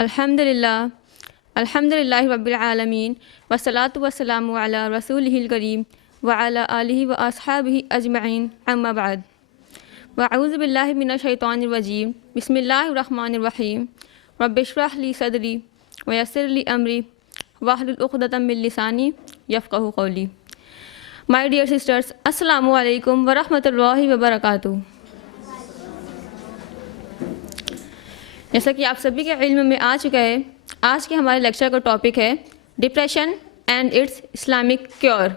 अल्हम्दुलिल्लाहि रब्बिल आलमीन वस्सलातु वस्सलामु अला रसूलिहिल करीम व अला आलिहि व अस्हाबिहि अजमईन अम्मा बाद व अऊज़ु बिल्लाहि मिनश शैतानिर रजीम बिस्मिल्लाहिर रहमानिर रहीम रब्बिश्रह ली सदरी व यस्सिर ली अमरी वहलुल उक़दतम मिन लिसानी यफ़क़हू क़ौली। माय डियर सिस्टर्स, अस्सलामु अलैकुम व रहमतुल्लाहि व बरकातुहू। जैसा कि आप सभी के इल्म में आ चुका है, आज के हमारे लेक्चर का टॉपिक है depression and it's Islamic cure.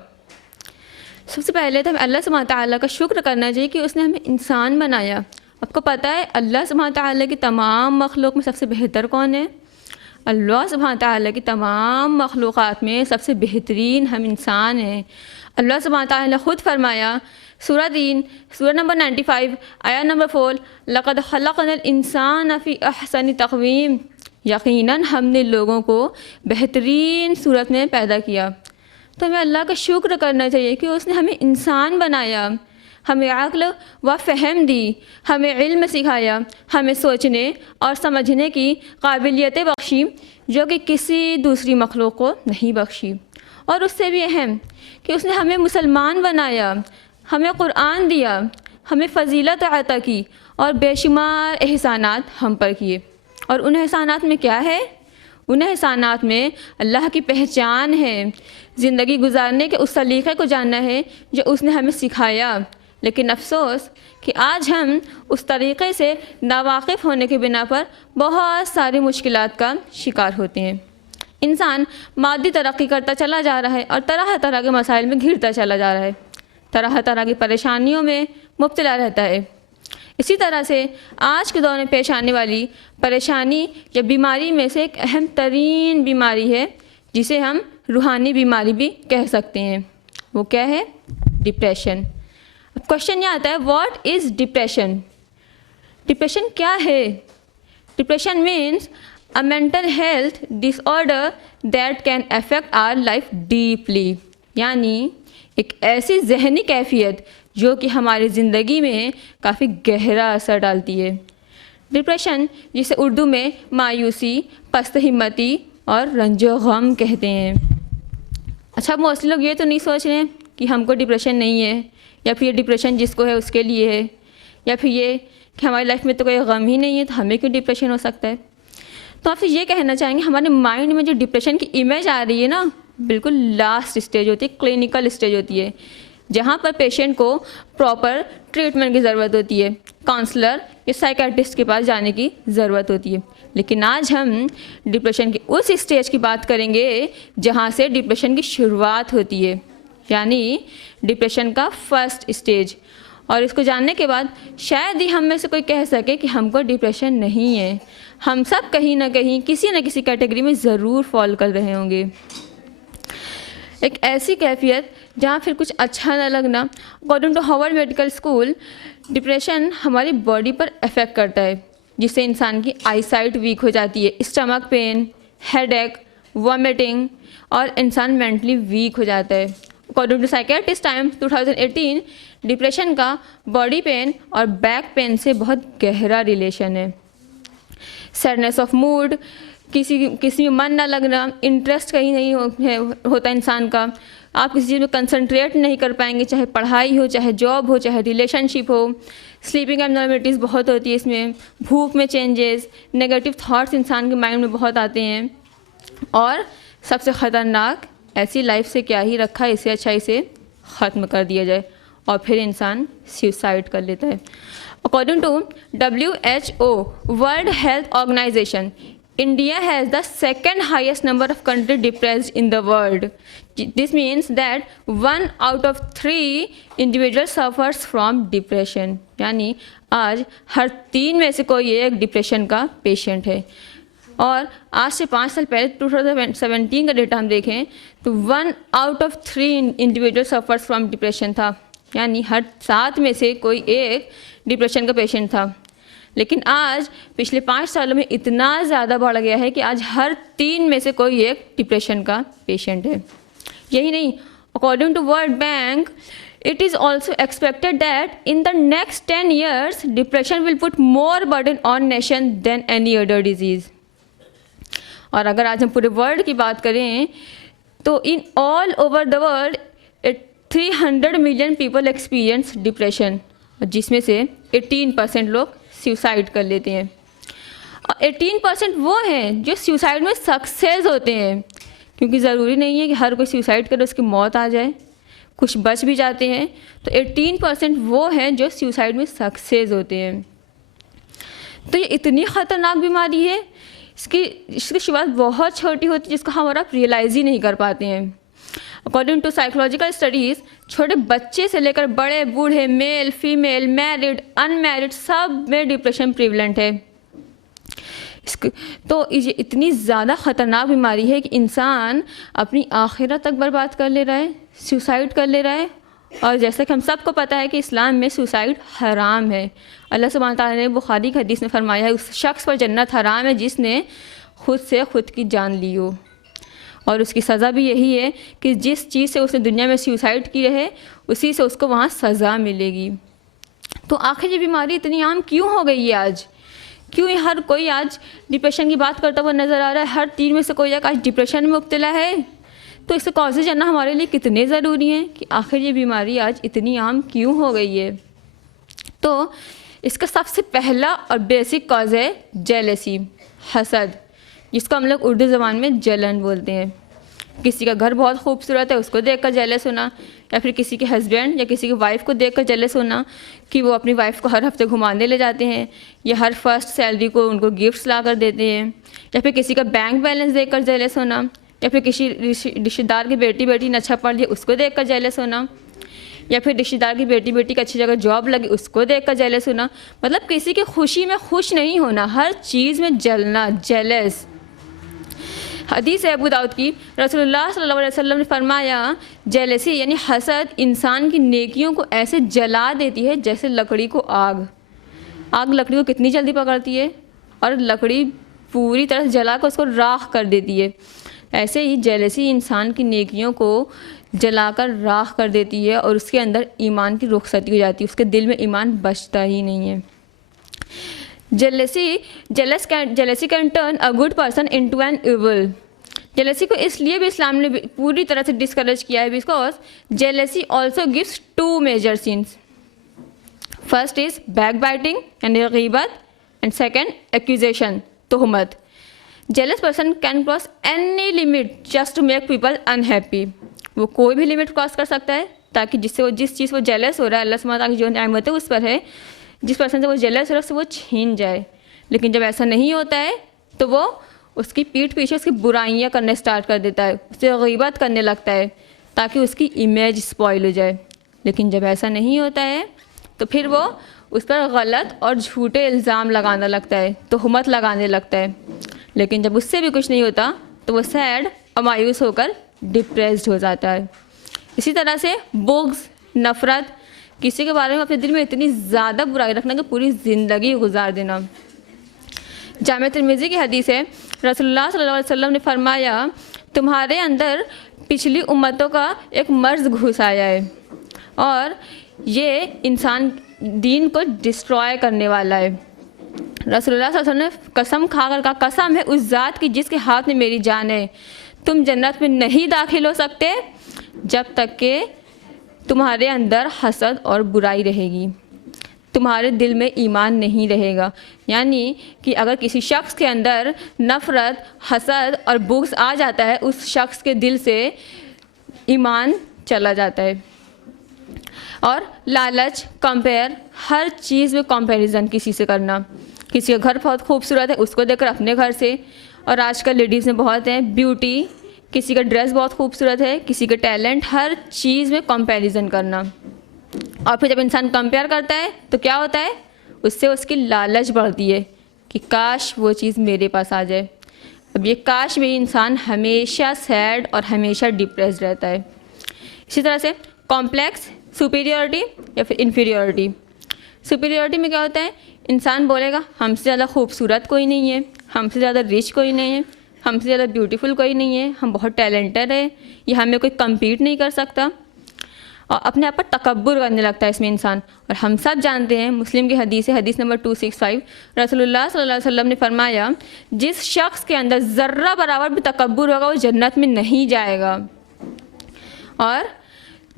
सबसे पहले तो हमें अल्लाह सुब्हानहू तआला का शुक्र करना चाहिए कि उसने हमें इंसान बनाया। आपको पता है अल्लाह सुब्हानहू तआला की तमाम मखलूक में सबसे बेहतर कौन है? अल्लाह सुब्हानहू तआला की तमाम मखलूक़ात में सबसे बेहतरीन हम इंसान हैं। अल्लाह सुब्हानहू तआला ने ख़ुद फरमाया, सूरह 3 सूरह नंबर 95 आया नंबर 4, लक़द ख़लक़नल इंसान फ़ी अहसनि तक़वीम, यकीनन हमने लोगों को बेहतरीन सूरत में पैदा किया। तो हमें अल्लाह का शुक्र करना चाहिए कि उसने हमें इंसान बनाया, हमें अक़्ल व फ़हम दी, हमें इल्म सिखाया, हमें सोचने और समझने की काबिलियतें बख्शी जो कि किसी दूसरी मखलूक को नहीं बख्शी। और उससे भी अहम कि उसने हमें मुसलमान बनाया, हमें क़ुरान दिया, हमें फ़जीलत अता की और बेशुमार एहसानात हम पर किए। और उन एहसानात में क्या है? उन एहसानात में अल्लाह की पहचान है, ज़िंदगी गुजारने के उस सलीक़े को जानना है जो उसने हमें सिखाया। लेकिन अफसोस कि आज हम उस तरीक़े से नावाकिफ़ होने के बिना पर बहुत सारी मुश्किलात का शिकार होते हैं। इंसान मादी तरक्की करता चला जा रहा है और तरह तरह के मसाइल में घिरता चला जा रहा है, तरह तरह की परेशानियों में मुब्तला रहता है। इसी तरह से आज के दौर में पेश आने वाली परेशानी या बीमारी में से एक अहम तरीन बीमारी है, जिसे हम रूहानी बीमारी भी कह सकते हैं। वो क्या है? डिप्रेशन। अब क्वेश्चन ये आता है, व्हाट इज़ डिप्रेशन? डिप्रेशन क्या है? Depression means a mental health disorder that can affect our life deeply, यानी एक ऐसी जहनी कैफियत जो कि हमारी ज़िंदगी में काफ़ी गहरा असर डालती है। डिप्रेशन, जिसे उर्दू में मायूसी, पस्त हिम्मती और रंजो गम कहते हैं। अच्छा, मोस्टली लोग ये तो नहीं सोच रहे हैं कि हमको डिप्रेशन नहीं है, या फिर डिप्रेशन जिसको है उसके लिए है, या फिर ये कि हमारी लाइफ में तो कोई गम ही नहीं है तो हमें क्यों डिप्रेशन हो सकता है। तो आपसे ये कहना चाहेंगे, हमारे माइंड में जो डिप्रेशन की इमेज आ रही है ना, बिल्कुल लास्ट स्टेज होती है, क्लिनिकल स्टेज होती है, जहाँ पर पेशेंट को प्रॉपर ट्रीटमेंट की ज़रूरत होती है, काउंसलर या साइकियाट्रिस्ट के पास जाने की ज़रूरत होती है। लेकिन आज हम डिप्रेशन के उस स्टेज की बात करेंगे जहाँ से डिप्रेशन की शुरुआत होती है, यानी डिप्रेशन का फर्स्ट स्टेज। और इसको जानने के बाद शायद ही हम में से कोई कह सके कि हमको डिप्रेशन नहीं है। हम सब कहीं ना कहीं किसी न किसी कैटेगरी में ज़रूर फॉल कर रहे होंगे। एक ऐसी कैफियत जहाँ फिर कुछ अच्छा न लगना। According to Harvard medical school, depression हमारी बॉडी पर अफेक्ट करता है, जिससे इंसान की आईसाइट वीक हो जाती है, स्टमक पेन, हेडेक, वॉमिटिंग और इंसान मेंटली वीक हो जाता है। According to psychiatrist time 2018, depression का बॉडी पेन और बैक पेन से बहुत गहरा रिलेशन है। सैडनेस ऑफ मूड, किसी में मन ना लगना, इंटरेस्ट कहीं नहीं होता इंसान का, आप किसी चीज़ में कंसंट्रेट नहीं कर पाएंगे, चाहे पढ़ाई हो, चाहे जॉब हो, चाहे रिलेशनशिप हो। स्लीपिंग एबनॉर्मलिटीज़ बहुत होती है इसमें, भूख में चेंजेस, नेगेटिव थॉट्स इंसान के माइंड में बहुत आते हैं। और सबसे ख़तरनाक, ऐसी लाइफ से क्या ही रखा है, इससे अच्छा इसे ख़त्म कर दिया जाए, और फिर इंसान सुसाइड कर लेता है। According to WHO world health organization, India has the second highest number of countries depressed in the world. This means that 1 out of 3 individuals suffers from depression. यानी आज हर 3 में से कोई एक डिप्रेशन का पेशेंट है। और आज से 5 साल पहले 2017 का डेटा हम देखें तो 1 out of 3 individual suffers from depression था, यानी हर 7 में से कोई एक डिप्रेशन का पेशेंट था। लेकिन आज पिछले 5 सालों में इतना ज़्यादा बढ़ गया है कि आज हर 3 में से कोई एक डिप्रेशन का पेशेंट है। यही नहीं, according to world bank, it is also expected that in the next 10 years depression will put more burden on nation than any other disease. और अगर आज हम पूरे वर्ल्ड की बात करें तो in all over the world 300 million people experience depression, जिसमें से 18% लोग सुसाइड कर लेते हैं। और 18% वो हैं जो सुसाइड में सक्सेस होते हैं, क्योंकि ज़रूरी नहीं है कि हर कोई सुसाइड करे उसकी मौत आ जाए, कुछ बच भी जाते हैं। तो 18% वो हैं जो सुसाइड में सक्सेस होते हैं। तो ये इतनी ख़तरनाक बीमारी है, इसकी शुरुआत बहुत छोटी होती है, जिसको हम आप रियलाइज़ ही नहीं कर पाते हैं। अकॉर्डिंग टू साइकोलॉजिकल स्टडीज़, छोटे बच्चे से लेकर बड़े बूढ़े, मेल फीमेल, मैरिड अनमैरिड, सब में डिप्रेशन प्रिवलेंट है। तो ये इतनी ज़्यादा ख़तरनाक बीमारी है कि इंसान अपनी आखिरत तक बर्बाद कर ले रहा है, सुसाइड कर ले रहा है। और जैसा कि हम सबको पता है कि इस्लाम में सुसाइड हराम है। अल्लाह सुब्हानहू तआला ने बुखारी की हदीस में फरमाया है, उस शख्स पर जन्नत हराम है जिसने खुद से खुद की जान ली हो। और उसकी सज़ा भी यही है कि जिस चीज़ से उसने दुनिया में सुसाइड की है उसी से उसको वहाँ सज़ा मिलेगी। तो आखिर ये बीमारी इतनी आम क्यों हो गई है आज? क्यों हर कोई आज डिप्रेशन की बात करता हुआ नज़र आ रहा है? हर 3 में से कोई एक आज डिप्रेशन में मुब्तला है। तो इसके कॉजेज़ जानना हमारे लिए कितने ज़रूरी हैं कि आखिर ये बीमारी आज इतनी आम क्यों हो गई है। तो इसका सबसे पहला और बेसिक कॉज है जेलसी, हसद, जिसको हम लोग उर्दू ज़बान में जलन बोलते हैं। किसी का घर बहुत खूबसूरत है, उसको देखकर जेलस होना, या फिर किसी के हस्बैंड या किसी की वाइफ को देखकर जेलस होना कि वो अपनी वाइफ को हर हफ्ते घुमाने ले जाते हैं, या हर फर्स्ट सैलरी को उनको गिफ्ट्स ला कर देते हैं, या फिर किसी का बैंक बैलेंस देखकर जेलस होना, या फिर किसी रिश्तेदार की बेटी ने अच्छा पढ़ लिया उसको देखकर जेलस होना, या फिर रिश्तेदार की बेटी अच्छी जगह जॉब लगी उसको देखकर जेलस होना। मतलब किसी की खुशी में खुश नहीं होना, हर चीज़ में जलना, जेलस। हदीस है अबू दाऊद की, रसूलुल्लाह सल्लल्लाहु अलैहि वसल्लम ने फरमाया, जेलसी यानी हसद इंसान की नेकियों को ऐसे जला देती है जैसे लकड़ी को आग लकड़ी को कितनी जल्दी पकड़ती है और लकड़ी पूरी तरह से जला कर उसको राख कर देती है। ऐसे ही जेलसी इंसान की नेकियों को जलाकर राख कर देती है और उसके अंदर ईमान की रुखसती हो जाती है, उसके दिल में ईमान बचता ही नहीं है। Jealousy can turn a good person into an evil. Jealousy को इसलिए भी इस्लाम ने पूरी तरह से डिस्करेज किया है because jealousy also gives 2 major sins. First is back biting and गीबत, एंड सेकेंड एक्यूजेशन, तोहमत। Jealous person can cross any limit just to make people unhappy. वो कोई भी लिमिट क्रॉस कर सकता है ताकि जिससे वो जिस चीज़ वो जेलस हो रहा है, अल्लाह सुब्हानहू तआला की जो नेमत है उस पर है, जिस पर्सन से वो जेलस हो रहा है उससे वो छीन जाए। लेकिन जब ऐसा नहीं होता है तो वो उसकी पीठ पीछे उसकी बुराइयां करने स्टार्ट कर देता है, उससे गीबत करने लगता है ताकि उसकी इमेज स्पॉइल हो जाए। लेकिन जब ऐसा नहीं होता है तो फिर वो उस पर गलत और झूठे इल्ज़ाम लगाने लगता है, तोहमत लगाने लगता है। लेकिन जब उससे भी कुछ नहीं होता तो वो सैड और मायूस होकर डिप्रेस्ड हो जाता है। इसी तरह से बुग़्ज़, नफ़रत, किसी के बारे में अपने दिल में इतनी ज़्यादा बुराई रखना कि पूरी ज़िंदगी गुजार देना। जामे तिर्मिज़ी की हदीस है, रसूलुल्लाह सल्लल्लाहु अलैहि वसल्लम ने फरमाया, तुम्हारे अंदर पिछली उम्मतों का एक मर्ज़ घुस आया है और ये इंसान दीन को डिस्ट्रॉय करने वाला है। रसूलुल्लाह सल्लल्लाहु अलैहि वसल्लम ने कसम खाकर कहा, कसम है उस ज़ात की जिसके हाथ में मेरी जान है, तुम जन्नत में नहीं दाखिल हो सकते जब तक कि तुम्हारे अंदर हसद और बुराई रहेगी, तुम्हारे दिल में ईमान नहीं रहेगा। यानी कि अगर किसी शख्स के अंदर नफ़रत, हसद और बुग़्ज़ आ जाता है, उस शख्स के दिल से ईमान चला जाता है। और लालच, कंपेयर, हर चीज़ में कंपैरिजन किसी से करना, किसी का घर बहुत खूबसूरत है उसको देखकर अपने घर से, और आजकल लेडीज़ में बहुत हैं ब्यूटी, किसी का ड्रेस बहुत खूबसूरत है, किसी का टैलेंट, हर चीज़ में कंपैरिजन करना। और फिर जब इंसान कंपेयर करता है तो क्या होता है, उससे उसकी लालच बढ़ती है कि काश वो चीज़ मेरे पास आ जाए। अब ये काश में इंसान हमेशा सैड और हमेशा डिप्रेस्ड रहता है। इसी तरह से कॉम्प्लेक्स, सुपीरियरिटी या फिर इन्फीरियरिटी। सुपीरियरिटी में क्या होता है, इंसान बोलेगा हमसे ज़्यादा खूबसूरत कोई नहीं है, हमसे ज़्यादा रिच कोई नहीं है, हमसे ज़्यादा ब्यूटीफुल कोई नहीं है, हम बहुत टैलेंटेड है, ये हमें कोई कम्पीट नहीं कर सकता। और अपने आप पर तकब्बुर करने लगता है इसमें इंसान। और हम सब जानते हैं, मुस्लिम की हदीस है, हदीस नंबर 265, रसूलुल्लाह सल्लल्लाहु अलैहि वसल्लम ने फरमाया, जिस शख्स के अंदर ज़र्रा बराबर भी तकब्बुर होगा वो जन्नत में नहीं जाएगा, और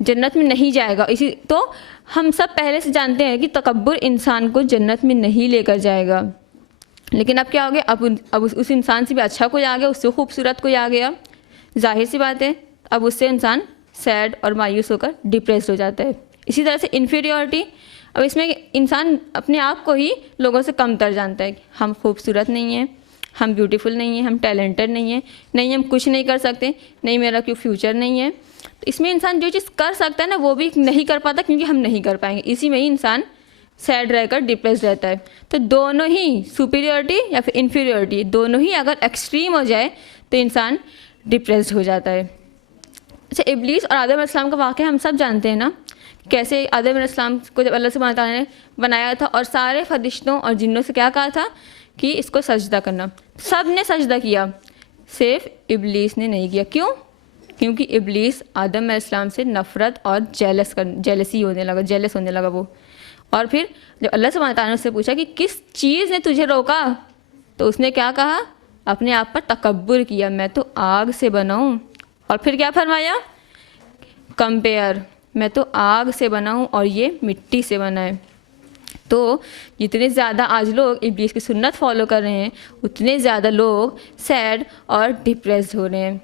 जन्नत में नहीं जाएगा। इसी तो हम सब पहले से जानते हैं कि तकब्बुर इंसान को जन्नत में नहीं लेकर जाएगा। लेकिन अब क्या हो गया, अब उस इंसान से भी अच्छा कोई आ गया, उससे खूबसूरत कोई आ गया, जाहिर सी बात है अब उससे इंसान सैड और मायूस होकर डिप्रेस्ड हो जाता है। इसी तरह से इन्फीरियॉरिटी, अब इसमें इंसान अपने आप को ही लोगों से कमतर जानता है कि हम खूबसूरत नहीं हैं, हम ब्यूटीफुल नहीं हैं, हम टैलेंटेड नहीं हैं, नहीं हम कुछ नहीं कर सकते, नहीं मेरा क्यों फ्यूचर नहीं है। तो इसमें इंसान जो चीज़ कर सकता है ना वो भी नहीं कर पाता क्योंकि हम नहीं कर पाएंगे। इसी में ही इंसान सैड रहकर डिप्रेस्ड रहता है। तो दोनों ही सुपीरियरिटी या फिर इन्फीरियरिटी, दोनों ही अगर एक्सट्रीम हो जाए तो इंसान डिप्रेस्ड हो जाता है। अच्छा, इब्लीस और आदम अलैहिस्सलाम का वाक़या हम सब जानते हैं ना, कैसे आदम अलैहिस्सलाम को जब अल्लाह सुब्हानहू तआला ने बनाया था और सारे फरिश्तों और जिन्नों से क्या कहा था कि इसको सजदा करना, सब ने सजदा किया, सिर्फ इब्लीस ने नहीं किया। क्यों? क्योंकि इब्लीस आदम अलैहिस्सलाम से नफ़रत और जेलस होने लगा वो। और फिर जब अल्लाह सुब्हानहू तआला ने उससे पूछा कि किस चीज़ ने तुझे रोका, तो उसने क्या कहा, अपने आप पर तकब्बुर किया, मैं तो आग से बना हूँ। और फिर क्या फरमाया, कंपेयर, मैं तो आग से बना हूँ और ये मिट्टी से बना है। तो जितने ज़्यादा आज लोग इब्लीस की सुन्नत फॉलो कर रहे हैं उतने ज़्यादा लोग सैड और डिप्रेस्ड हो रहे हैं।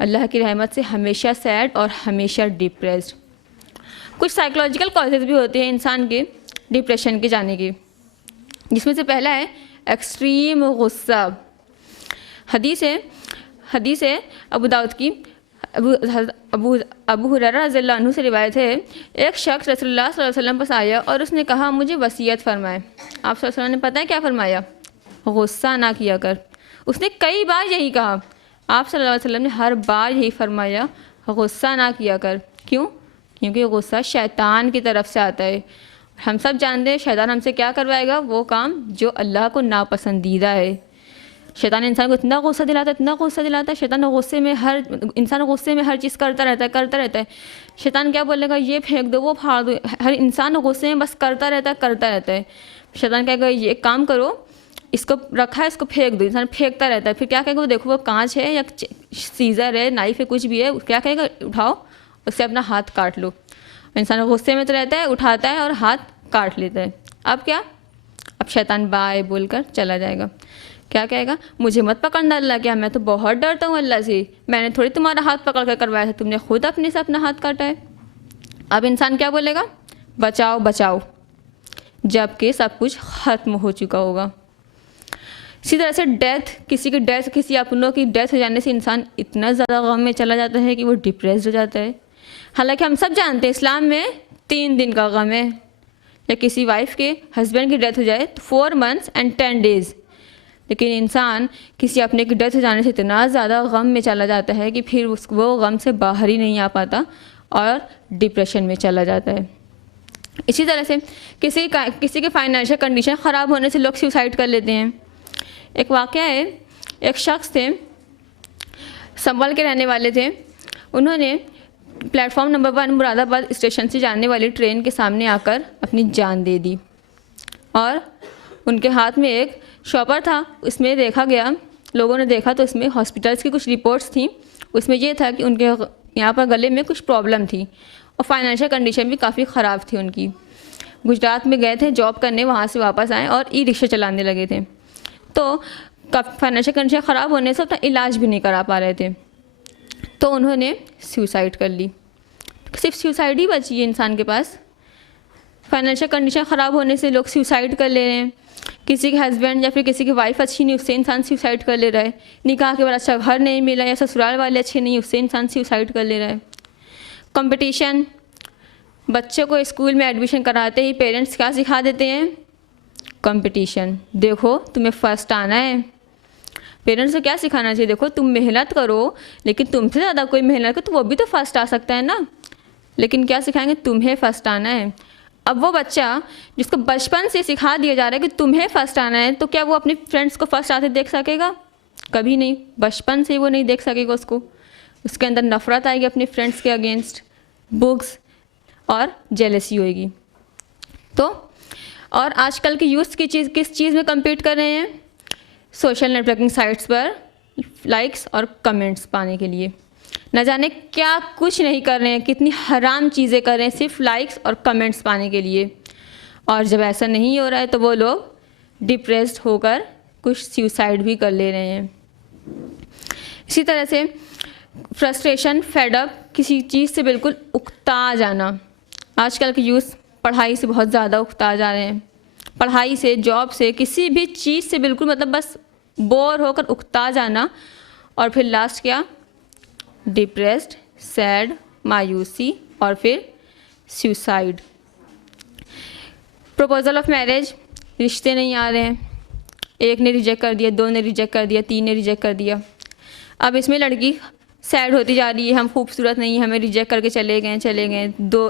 अल्लाह की रहमत से हमेशा सैड और हमेशा डिप्रेस्ड। कुछ साइकोलॉजिकल कॉजेज़ भी होते हैं इंसान के डिप्रेशन के जाने की, जिसमें से पहला है एक्सट्रीम गुस्सा। हदीस है अबू दाऊद की, अबू हुरैरा रज़ियल्लाहु अन्हु से रिवायत है, एक शख्स रसूलुल्लाह सल्लल्लाहु अलैहि वसल्लम पास आया और उसने कहा मुझे वसीयत फरमाए। आप सल्लल्लाहु अलैहि वसल्लम ने पता है क्या फरमाया, गुस्सा ना किया कर। उसने कई बार यही कहा, आप सल्लल्लाहु अलैहि वसल्लम ने हर बार यही फरमाया, गुस्सा ना किया कर। क्यों? क्योंकि गुस्सा शैतान की तरफ से आता है। हम सब जानते हैं शैतान हमसे क्या करवाएगा, वो काम जो अल्लाह को नापसंदीदा है। शैतान इंसान को इतना गुस्सा दिलाता है, शैतान गुस्से में हर चीज़ करता रहता है। शैतान क्या बोलेगा, ये फेंक दो, वो फाड़ दो, हर इंसान गुस्से में बस करता रहता है। शैतान कहेगा ये काम करो, इसको रखा है, इसको फेंक दो, इंसान फेंकता रहता है। फिर क्या कहेगा, वो देखो वो कांच है या सीज़र है, नाइफ है, कुछ भी है, क्या कहेगा, उठाओ, उससे अपना हाथ काट लो। इंसान गुस्से में तो रहता है, उठाता है और हाथ काट लेता है। अब क्या, अब शैतान बाय बोलकर चला जाएगा। क्या कहेगा, मुझे मत पकड़ना अल्लाह, क्या मैं तो बहुत डरता हूँ अल्लाह से, मैंने थोड़ी तुम्हारा हाथ पकड़ कर करवाया था, तुमने खुद अपने से अपना हाथ काटा है। अब इंसान क्या बोलेगा, बचाओ बचाओ, जबकि सब कुछ ख़त्म हो चुका होगा। इसी तरह से किसी अपनों की डेथ हो जाने से इंसान इतना ज़्यादा गम में चला जाता है कि वो डिप्रेस्ड हो जाता है। हालांकि हम सब जानते हैं इस्लाम में 3 दिन का गम है, या किसी वाइफ के हस्बैंड की डेथ हो जाए तो 4 months and 10 days। लेकिन इंसान किसी अपने की डेथ हो जाने से इतना ज़्यादा गम में चला जाता है कि फिर वो गम से बाहर ही नहीं आ पाता और डिप्रेशन में चला जाता है। इसी तरह से किसी के फाइनेंशियल कंडीशन ख़राब होने से लोग सुसाइड कर लेते हैं। एक वाक़या है, एक शख्स थे, संभल के रहने वाले थे, उन्होंने प्लेटफॉर्म नंबर 1 मुरादाबाद स्टेशन से जाने वाली ट्रेन के सामने आकर अपनी जान दे दी। और उनके हाथ में एक शॉपर था, उसमें देखा गया, लोगों ने देखा तो उसमें हॉस्पिटल्स की कुछ रिपोर्ट्स थी, उसमें यह था कि उनके यहाँ पर गले में कुछ प्रॉब्लम थी और फाइनेंशियल कंडीशन भी काफ़ी ख़राब थी उनकी। गुजरात में गए थे जॉब करने, वहाँ से वापस आए और ई-रिक्शा चलाने लगे थे। तो फाइनेंशियल कंडीशन ख़राब होने से अपना इलाज भी नहीं करा पा रहे थे, तो उन्होंने सुसाइड कर ली। सिर्फ सुसाइड ही बची है इंसान के पास। फाइनेंशियल कंडीशन ख़राब होने से लोग सुसाइड कर ले रहे हैं। किसी के हस्बैंड या फिर किसी की वाइफ अच्छी नहीं, उससे इंसान सुसाइड कर ले रहा है। निकाह के बाद अच्छा घर नहीं मिला या ससुराल वाले अच्छे नहीं, उससे इंसान सुसाइड कर ले रहा है। कंपटीशन, बच्चों को स्कूल में एडमिशन कराते ही पेरेंट्स क्या सिखा देते हैं, कंपटीशन। देखो तुम्हें फ़र्स्ट आना है। पेरेंट्स को क्या सिखाना चाहिए, देखो तुम मेहनत करो, लेकिन तुमसे ज़्यादा कोई मेहनत करे तो वो भी तो फर्स्ट आ सकता है ना। लेकिन क्या सिखाएंगे, तुम्हें फ़र्स्ट आना है। अब वो बच्चा जिसको बचपन से सिखा दिया जा रहा है कि तुम्हें फ़र्स्ट आना है, तो क्या वो अपने फ्रेंड्स को फ़र्स्ट आते देख सकेगा? कभी नहीं, बचपन से वो नहीं देख सकेगा उसको। उसके अंदर नफ़रत आएगी अपने फ्रेंड्स के अगेंस्ट। बुक्स, और जेलसी होएगी। तो और आजकल के यूथ की किस चीज़ में कम्पीट कर रहे हैं? सोशल नेटवर्किंग साइट्स पर लाइक्स और कमेंट्स पाने के लिए न जाने क्या कुछ नहीं कर रहे हैं, कितनी हराम चीज़ें कर रहे हैं सिर्फ लाइक्स और कमेंट्स पाने के लिए। और जब ऐसा नहीं हो रहा है तो वो लोग डिप्रेस्ड होकर कुछ सुसाइड भी कर ले रहे हैं। इसी तरह से फ्रस्ट्रेशन, फेडअप, किसी चीज़ से बिल्कुल उकता जाना। आजकल के यूथ पढ़ाई से बहुत ज़्यादा उकता जा रहे हैं, पढ़ाई से, जॉब से, किसी भी चीज़ से बिल्कुल मतलब बस बोर होकर उकता जाना। और फिर लास्ट क्या? डिप्रेस्ड, सैड, मायूसी और फिर सुसाइड। प्रपोजल ऑफ मैरिज, रिश्ते नहीं आ रहे हैं, एक ने रिजेक्ट कर दिया, दो ने रिजेक्ट कर दिया, तीन ने रिजेक्ट कर दिया। अब इसमें लड़की सैड होती जा रही है, हम खूबसूरत नहीं, हमें रिजेक्ट करके चले गए।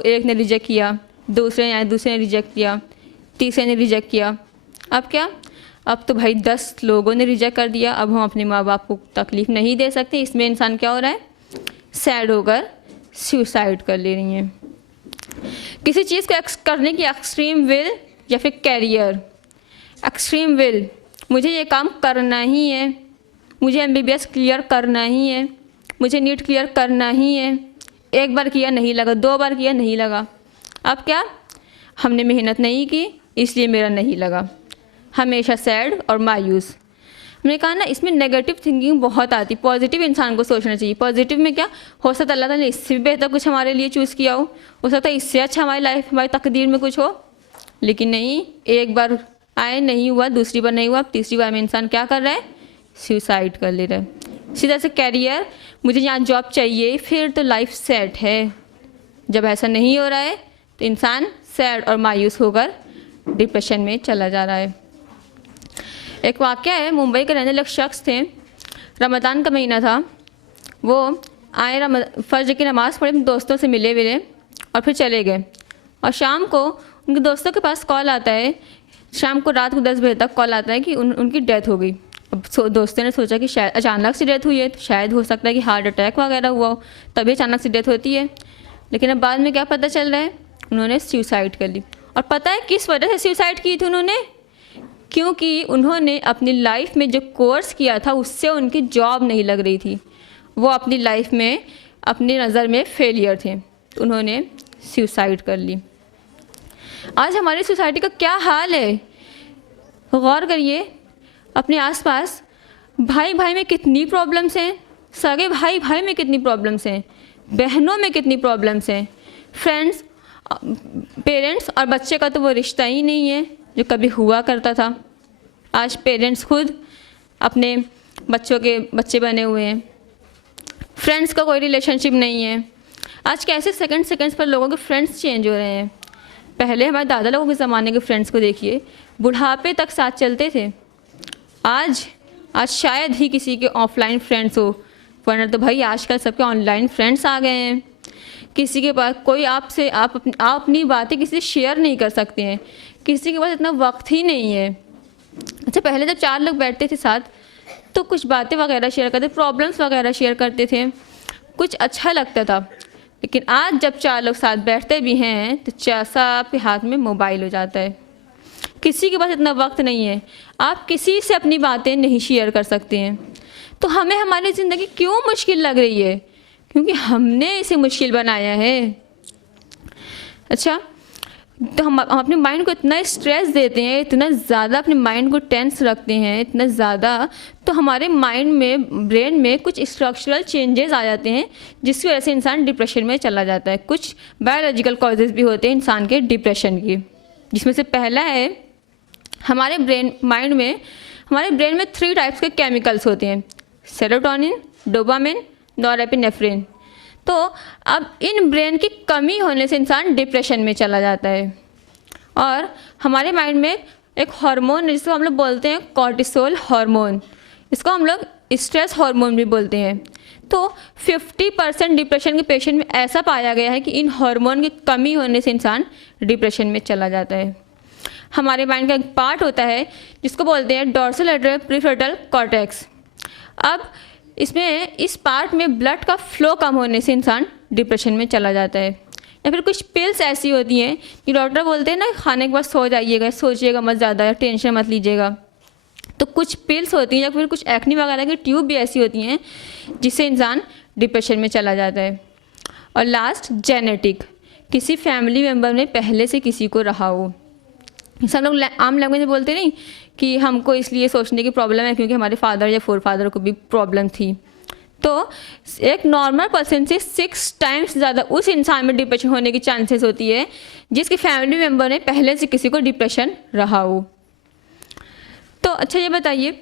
एक ने रिजेक्ट किया, दूसरे ने रिजेक्ट किया, तीसरे ने रिजेक्ट किया। अब क्या? अब तो भाई 10 लोगों ने रिजेक्ट कर दिया, अब हम अपने माँ बाप को तकलीफ़ नहीं दे सकते। इसमें इंसान क्या हो रहा है? सैड होकर सुसाइड कर ले रही हैं। किसी चीज़ को करने की एक्सट्रीम विल या फिर कैरियर। एक्सट्रीम विल, मुझे ये काम करना ही है, मुझे MBBS क्लियर करना ही है, मुझे नीट क्लियर करना ही है। एक बार किया नहीं लगा, 2 बार किया नहीं लगा। अब क्या? हमने मेहनत नहीं की इसलिए मेरा नहीं लगा। हमेशा सैड और मायूस। हमने कहा ना, इसमें नेगेटिव थिंकिंग बहुत आती। पॉजिटिव इंसान को सोचना चाहिए। पॉजिटिव में क्या हो सकता है, अल्लाह ताला ने इससे भी बेहतर कुछ हमारे लिए चूज़ किया हो सकता है इससे अच्छा हमारी लाइफ, हमारी तकदीर में कुछ हो। लेकिन नहीं, एक बार आए नहीं हुआ, दूसरी बार नहीं हुआ, अब तीसरी बार में इंसान क्या कर रहा है? सुसाइड कर ले रहा है। सीधा से कैरियर, मुझे यहाँ जॉब चाहिए, फिर तो लाइफ सेट है। जब ऐसा नहीं हो रहा है तो इंसान सैड और मायूस होकर डिप्रेशन में चला जा रहा है। एक वाक़या है, मुंबई के रहने वाले शख्स थे, रमज़ान का महीना था, वो आए फर्ज की नमाज़ पढ़े, दोस्तों से मिले और फिर चले गए। और शाम को उनके दोस्तों के पास कॉल आता है, शाम को रात को 10 बजे तक कॉल आता है कि उनकी डेथ हो गई। अब दोस्तों ने सोचा कि शायद अचानक से डेथ हुई है, तो शायद हो सकता है कि हार्ट अटैक वगैरह हुआ हो, तभी अचानक से डेथ होती है। लेकिन अब बाद में क्या पता चल रहा है? उन्होंने सुसाइड कर ली। और पता है किस वजह से सुसाइड की थी उन्होंने? क्योंकि उन्होंने अपनी लाइफ में जो कोर्स किया था उससे उनकी जॉब नहीं लग रही थी। वो अपनी लाइफ में अपनी नज़र में फेलियर थे, तो उन्होंने सुसाइड कर ली। आज हमारी सोसाइटी का क्या हाल है? गौर करिए, अपने आसपास भाई भाई में कितनी प्रॉब्लम्स हैं, सगे भाई भाई में कितनी प्रॉब्लम्स हैं, बहनों में कितनी प्रॉब्लम्स हैं, फ्रेंड्स, पेरेंट्स और बच्चे का तो वो रिश्ता ही नहीं है जो कभी हुआ करता था। आज पेरेंट्स खुद अपने बच्चों के बच्चे बने हुए हैं, फ्रेंड्स का कोई रिलेशनशिप नहीं है। आज कैसे सेकंड्स पर लोगों के फ्रेंड्स चेंज हो रहे हैं। पहले हमारे दादा लोगों के ज़माने के फ्रेंड्स को देखिए, बुढ़ापे तक साथ चलते थे। आज शायद ही किसी के ऑफलाइन फ्रेंड्स हो, वरना तो भाई आजकल सबके ऑनलाइन फ्रेंड्स आ गए हैं। किसी के पास कोई आप अपनी बातें किसी से शेयर नहीं कर सकते हैं, किसी के पास इतना वक्त ही नहीं है। अच्छा, पहले जब 4 लोग बैठते थे साथ तो कुछ बातें वगैरह शेयर करते, प्रॉब्लम्स वगैरह शेयर करते थे, कुछ अच्छा लगता था। लेकिन आज जब 4 लोग साथ बैठते भी हैं तो सबके हाथ में मोबाइल हो जाता है। किसी के पास इतना वक्त नहीं है, आप किसी से अपनी बातें नहीं शेयर कर सकते हैं। तो हमें हमारी ज़िंदगी क्यों मुश्किल लग रही है? क्योंकि हमने इसे मुश्किल बनाया है। अच्छा, तो हम अपने माइंड को इतना स्ट्रेस देते हैं, इतना ज़्यादा अपने माइंड को टेंस रखते हैं, इतना ज़्यादा, तो हमारे माइंड में, ब्रेन में कुछ स्ट्रक्चरल चेंजेस आ जाते हैं जिसकी वजह से इंसान डिप्रेशन में चला जाता है। कुछ बायोलॉजिकल कॉजेज़ भी होते हैं इंसान के डिप्रेशन की, जिसमें से पहला है हमारे माइंड में हमारे ब्रेन में 3 टाइप्स के केमिकल्स होते हैं, सेरोटोनिन, डोपामिन, नॉरएपिनेफ्रिन। तो अब इन ब्रेन की कमी होने से इंसान डिप्रेशन में चला जाता है। और हमारे माइंड में एक हार्मोन जिसको हम लोग बोलते हैं कॉर्टिसोल हार्मोन, इसको हम लोग स्ट्रेस हार्मोन भी बोलते हैं। तो 50% डिप्रेशन के पेशेंट में ऐसा पाया गया है कि इन हार्मोन की कमी होने से इंसान डिप्रेशन में चला जाता है। हमारे माइंड का एक पार्ट होता है जिसको बोलते हैं डोर्सल प्रीफ्रंटल कॉर्टेक्स। अब इस पार्ट में ब्लड का फ्लो कम होने से इंसान डिप्रेशन में चला जाता है। या फिर कुछ पिल्स ऐसी होती हैं कि डॉक्टर बोलते हैं ना खाने के बाद सो जाइएगा, सोचिएगा मत ज़्यादा, टेंशन मत लीजिएगा। तो कुछ पिल्स होती हैं या फिर कुछ एक्नी वगैरह की ट्यूब भी ऐसी होती हैं जिससे इंसान डिप्रेशन में चला जाता है। और लास्ट, जेनेटिक, किसी फैमिली मेम्बर में पहले से किसी को रहा हो। सब लोग आम लैंग्वेज में बोलते नहीं कि हमको इसलिए सोचने की प्रॉब्लम है क्योंकि हमारे फादर या फोर फादर को भी प्रॉब्लम थी। तो एक नॉर्मल पर्सन से 6 टाइम्स ज़्यादा उस इंसान में डिप्रेशन होने की चांसेस होती है जिसकी फैमिली मेम्बर ने पहले से किसी को डिप्रेशन रहा हो। तो अच्छा ये बताइए,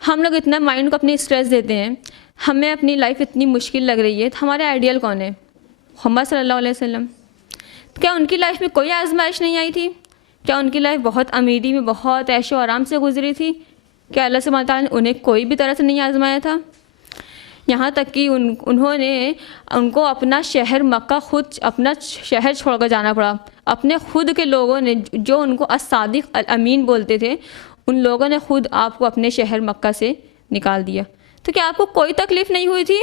हम लोग इतना माइंड को अपनी स्ट्रेस देते हैं, हमें अपनी लाइफ इतनी मुश्किल लग रही है, तो हमारे आइडियल कौन है? मोहम्मद सल्लल्लाहु अलैहि वसल्लम। क्या उनकी लाइफ में कोई आजमाइश नहीं आई थी? क्या उनकी लाइफ बहुत अमीरी में, बहुत ऐशो आराम से गुजरी थी? क्या अल्लाह सुब्हानहू तआला ने उन्हें कोई भी तरह से नहीं आजमाया था? यहाँ तक कि उनको अपना शहर मक्का, खुद अपना शहर छोड़कर जाना पड़ा। अपने खुद के लोगों ने, जो उनको अस-सादिक अल-अमीन बोलते थे, उन लोगों ने खुद आपको अपने शहर मक्का से निकाल दिया। तो क्या आपको कोई तकलीफ़ नहीं हुई थी?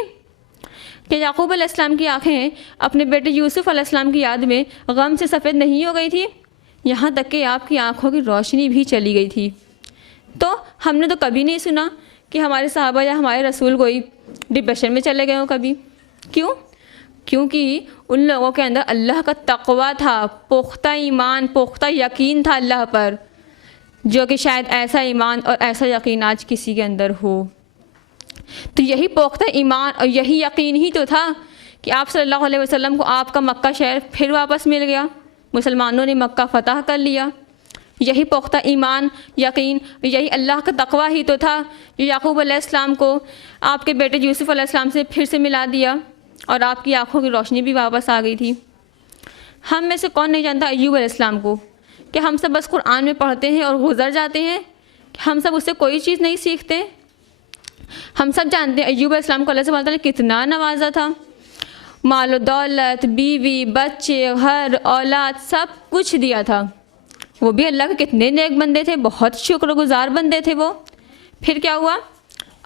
क्या याकूब अलैहिस्सलाम की आँखें अपने बेटे यूसुफ अलैहिस्सलाम की याद में गम से सफ़ेद नहीं हो गई थी? यहाँ तक कि आपकी आँखों की रोशनी भी चली गई थी। तो हमने तो कभी नहीं सुना कि हमारे सहाबा या हमारे रसूल कोई डिप्रेशन में चले गए हो कभी। क्यों? क्योंकि उन लोगों के अंदर अल्लाह का तक़वा था, पुख्ता ईमान, पुख्ता यकीन था अल्लाह पर, जो कि शायद ऐसा ईमान और ऐसा यकीन आज किसी के अंदर हो। तो यही पुख्ता ईमान और यही यकीन ही तो था कि आप सल्लल्लाहु अलैहि वसल्लम को आपका मक्का शहर फिर वापस मिल गया, मुसलमानों ने मक्का फ़तह कर लिया। यही पुख्ता ईमान, यकीन, यही अल्लाह का तक़वा ही तो था जो याकूब अलैहिस्सलाम को आपके बेटे यूसुफ अलैहिस्सलाम से फिर से मिला दिया और आपकी आँखों की रोशनी भी वापस आ गई थी। हम में से कौन नहीं जानता अय्यूब अलैहिस्सलाम को? कि हम सब बस कुरान में पढ़ते हैं और गुजर जाते हैं? हम सब उससे कोई चीज़ नहीं सीखते? हम सब जानते हैं अय्यूब अलैहिस्सलाम को अल्लाह सुब्हानहू तआला ने कितना नवाजा था। माल दौलत, बीवी, बच्चे, घर, औलाद, सब कुछ दिया था। वो भी अल्लाह के कितने नेक बंदे थे, बहुत शुक्रगुजार बंदे थे वो। फिर क्या हुआ?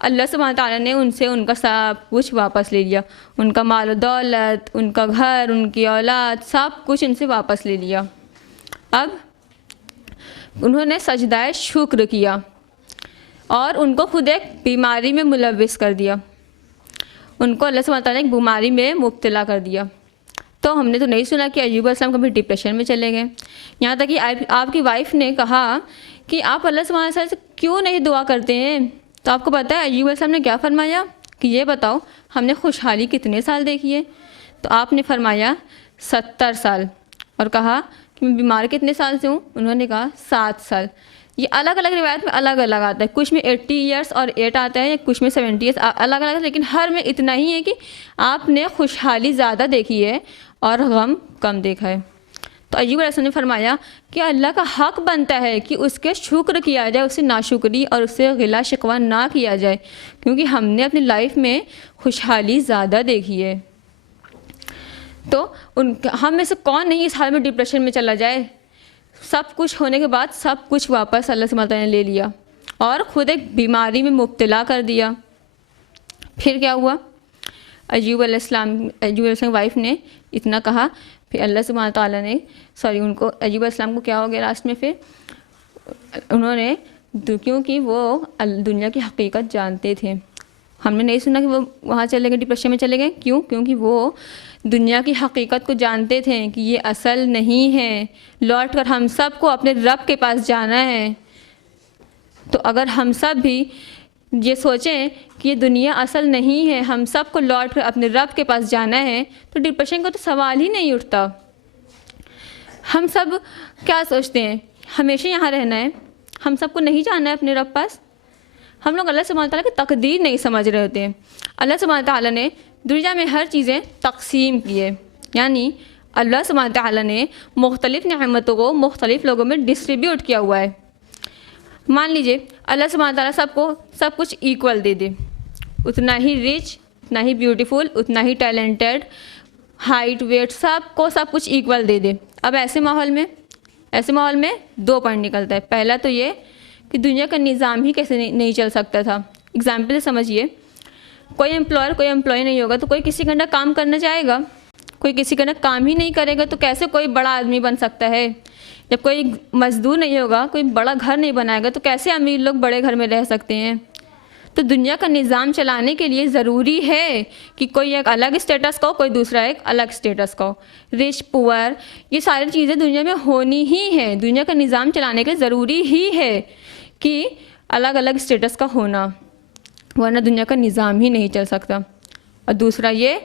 अल्लाह सुब्हानहू तआला ने उनसे उनका सब कुछ वापस ले लिया। उनका माल दौलत, उनका घर, उनकी औलाद, सब कुछ उनसे वापस ले लिया। अब उन्होंने सजदाए शुक्र किया और उनको खुद एक बीमारी में मुलव्विस कर दिया। उनको अल्लाह सुब्हानहू तआला ने एक बीमारी में मुब्तला कर दिया। तो हमने तो नहीं सुना कि अय्यूब अलैहिस्सलाम कभी डिप्रेशन में चले गए। यहाँ तक कि आपकी वाइफ ने कहा कि आप अल्लाह सुब्हानहू तआला से क्यों नहीं दुआ करते हैं? तो आपको पता है अय्यूब अलैहिस्सलाम ने क्या फरमाया कि ये बताओ हमने खुशहाली कितने साल देखी है? तो आपने फरमाया 70 साल। और कहा कि मैं बीमार कितने साल से हूँ? उन्होंने कहा 7 साल। ये अलग अलग रिवायत में अलग अलग आता है, कुछ में 80 ईयर्स और 8 आता है, कुछ में 70 ईयर्स, अलग अलग है, लेकिन हर में इतना ही है कि आपने खुशहाली ज़्यादा देखी है और गम कम देखा है। तो अय्यूब अलैहिस्सलाम ने फरमाया कि अल्लाह का हक़ बनता है कि उसके शुक्र किया जाए, उससे नाशुक्री और उससे गिला शिकवा ना किया जाए, क्योंकि हमने अपनी लाइफ में खुशहाली ज़्यादा देखी है। तो हम में से कौन नहीं इस हाल में डिप्रेशन में चला जाए? सब कुछ होने के बाद सब कुछ वापस अल्लाह सुब्हानहू तआला ने ले लिया और ख़ुद एक बीमारी में मुब्तला कर दिया। फिर क्या हुआ? अय्यूब अलैहिस्सलाम की वाइफ ने इतना कहा, फिर अल्लाह सुब्हानहू तआला ने उनको अय्यूब अलैहिस्सलाम को क्या हो गया लास्ट में? फिर उन्होंने, क्योंकि वो दुनिया की हकीकत जानते थे। हमने नहीं सुना कि वो वहाँ चले गए, डिप्रेशन में चले गए। क्यों? क्योंकि वो दुनिया की हकीकत को जानते थे कि ये असल नहीं है, लौट कर हम सब को अपने रब के पास जाना है। तो अगर हम सब भी ये सोचें कि ये दुनिया असल नहीं है, हम सब को लौट कर अपने रब के पास जाना है, तो डिप्रेशन का तो सवाल ही नहीं उठता। हम सब क्या सोचते हैं? हमेशा यहाँ रहना है, हम सबको नहीं जाना है अपने रब पास। हम लोग अल्लाह सुब्हानहू तआला की तकदीर नहीं समझ रहे होते हैं। अल्लाह सुब्हानहू तआला ने दुनिया में हर चीज़ें तकसीम की है, यानी अल्लाह सुब्हानहू तआला ने मुख्तलिफ़ नेमतों को मुख्तलिफ़ लोगों में डिस्ट्रीब्यूट किया हुआ है। मान लीजिए अल्लाह सुब्हानहू तआला सबको सब कुछ इक्वल दे दे, उतना ही रिच, उतना ही ब्यूटीफुल, उतना ही टैलेंटेड, हाइट, वेट, सबको सब कुछ इक्वल दे दे। अब ऐसे माहौल में 2 पॉइंट निकलता है। पहला तो ये कि दुनिया का निज़ाम ही कैसे नहीं चल सकता था। एग्जाम्पल से समझिए, कोई एम्प्लॉयर कोई एम्प्लॉय नहीं होगा तो कोई किसी के अंडर काम करना चाहेगा? कोई किसी का ना काम ही नहीं करेगा तो कैसे कोई बड़ा आदमी बन सकता है। जब कोई मजदूर नहीं होगा, कोई बड़ा घर नहीं बनाएगा तो कैसे अमीर लोग बड़े घर में रह सकते हैं। तो दुनिया का निज़ाम चलाने के लिए ज़रूरी है कि कोई एक अलग स्टेटस का हो, कोई दूसरा एक अलग स्टेटस का हो। रिच पुअर, ये सारी चीज़ें दुनिया में होनी ही है। दुनिया का निज़ाम चलाने के लिए ज़रूरी ही है कि अलग अलग स्टेटस का होना, वरना दुनिया का निज़ाम ही नहीं चल सकता। और दूसरा ये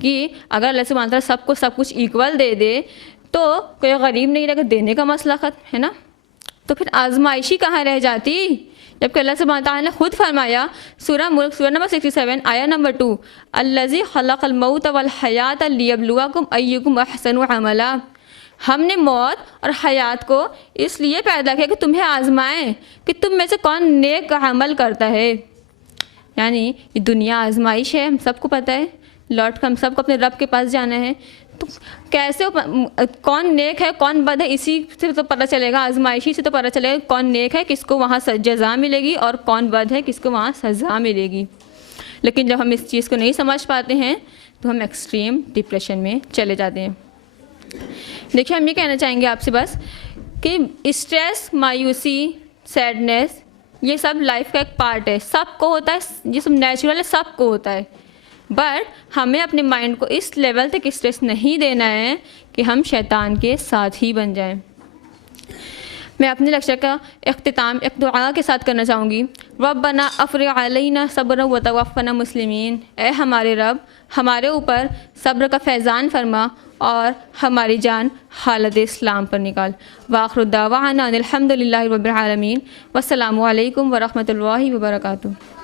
कि अगर अल्लाह सुब्हानहू तआला सबको सब कुछ इक्वल दे दे तो कोई गरीब नहीं रहेगा, देने का मसला खत्म है ना। तो फिर आजमाइशी कहाँ रह जाती, जबकि अल्लाह सुब्हानहू तआला ने खुद फरमाया सूरह मुल्क सूरह नंबर 67 आया नंबर 2, अल्लज़ी खलक़ल मौत वल हयात लियब्लुवकुम अय्युकुम अहसनु अमला। हमने मौत और हयात को इसलिए पैदा किया कि तुम्हें आजमाएं कि तुम में से कौन नेक अमल करता है। यानी ये दुनिया आजमाइश है, हम सबको पता है, लौट कर हम सबको अपने रब के पास जाना है। तो कैसे कौन नेक है कौन बद है, इसी से तो पता चलेगा, आजमाइशी से तो पता चलेगा कौन नेक है किसको वहाँ जज़ा मिलेगी और कौन बद है किसको वहाँ सज़ा मिलेगी। लेकिन जब हम इस चीज़ को नहीं समझ पाते हैं तो हम एक्सट्रीम डिप्रेशन में चले जाते हैं। देखिए, हम ये कहना चाहेंगे आपसे बस कि स्ट्रेस, मायूसी, सैडनेस, ये सब लाइफ का एक पार्ट है, सबको होता है, ये सब नेचुरल है, सबको होता है। बट हमें अपने माइंड को इस लेवल तक स्ट्रेस नहीं देना है कि हम शैतान के साथ ही बन जाएं। मैं अपने लेक्चर का इख्तिताम एक दुआ के साथ करना चाहूँगी। रब्बना अफ़रिग़ अलैना सब्रन व तवफ़्फ़ना मुस्लिमीन। ए हमारे रब, हमारे ऊपर सब्र का फैज़ान फरमा और हमारी जान हालत इस्लाम पर निकाल। वाखिरु दावाना अनिल हम्दुलिल्लाहि रब्बिल आलमीन। वस्सलामु अलैकुम व रहमतुल्लाहि व बरकातुहू।